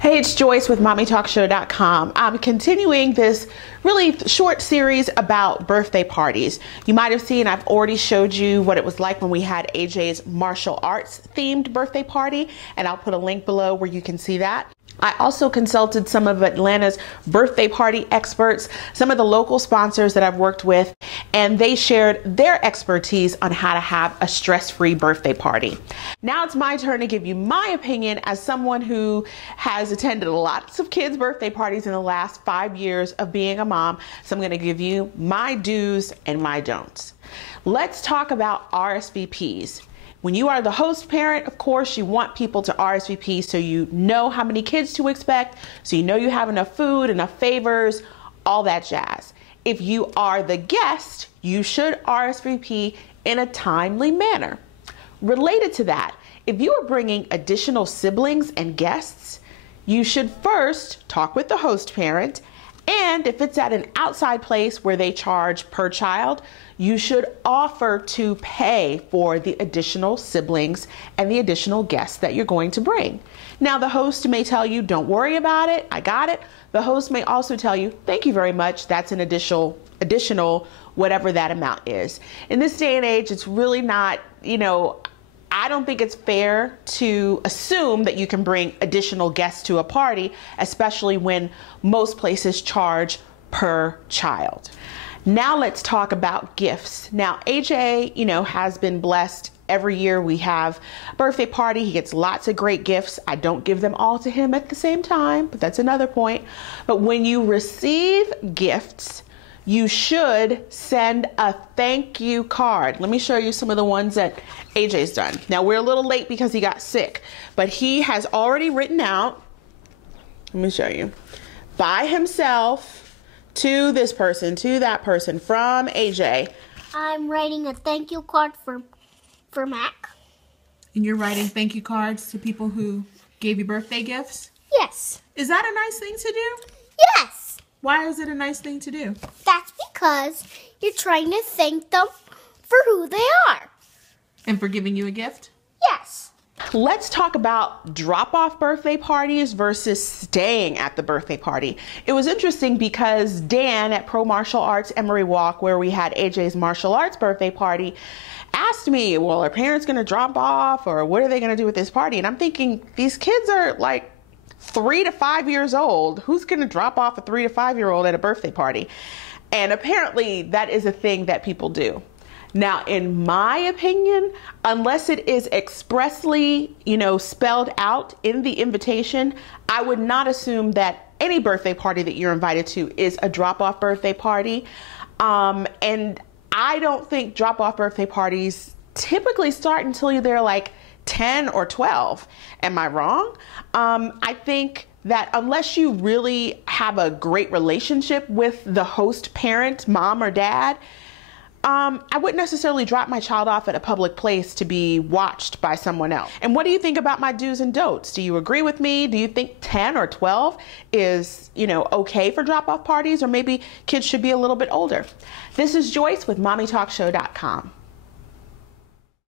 Hey, it's Joyce with MommyTalkShow.com. I'm continuing this really short series about birthday parties. You might have seen I've already showed you what it was like when we had AJ's martial arts themed birthday party, and I'll put a link below where you can see that. I also consulted some of Atlanta's birthday party experts, some of the local sponsors that I've worked with, and they shared their expertise on how to have a stress-free birthday party. Now it's my turn to give you my opinion as someone who has attended lots of kids' birthday parties in the last 5 years of being a mom. So I'm going to give you my do's and my don'ts. Let's talk about RSVPs. When you are the host parent, of course, you want people to RSVP so you know how many kids to expect, so you know you have enough food, enough favors, all that jazz. If you are the guest, you should RSVP in a timely manner. Related to that, if you are bringing additional siblings and guests, you should first talk with the host parent, and if it's at an outside place where they charge per child, you should offer to pay for the additional siblings and the additional guests that you're going to bring. Now, the host may tell you, don't worry about it, I got it. The host may also tell you, thank you very much, that's an additional whatever that amount is. In this day and age, it's really not, I don't think it's fair to assume that you can bring additional guests to a party, especially when most places charge per child. Now let's talk about gifts. Now AJ, has been blessed. Every year we have a birthday party. He gets lots of great gifts. I don't give them all to him at the same time, but that's another point. But when you receive gifts, you should send a thank you card. Let me show you some of the ones that AJ's done. Now we're a little late because he got sick, but he has already written out, let me show you, by himself, to this person, to that person, from AJ. I'm writing a thank you card for Mac. And you're writing thank you cards to people who gave you birthday gifts? Yes. Is that a nice thing to do? Yes. Why is it a nice thing to do? That's because you're trying to thank them for who they are. And for giving you a gift? Yes. Let's talk about drop-off birthday parties versus staying at the birthday party. It was interesting because Dan at Pro Martial Arts Emery Walk, where we had AJ's martial arts birthday party, asked me, well, are parents going to drop off, or what are they going to do with this party? And I'm thinking, these kids are like 3 to 5 years old. Who's going to drop off a 3 to 5 year old at a birthday party? And apparently that is a thing that people do. Now, in my opinion, unless it is expressly, spelled out in the invitation, I would not assume that any birthday party that you're invited to is a drop-off birthday party. And I don't think drop-off birthday parties typically start until they're like 10 or 12. Am I wrong? I think that unless you really have a great relationship with the host parent, mom or dad, I wouldn't necessarily drop my child off at a public place to be watched by someone else. And what do you think about my do's and don'ts? Do you agree with me? Do you think 10 or 12 is, okay for drop-off parties, or maybe kids should be a little bit older? This is Joyce with MommyTalkShow.com.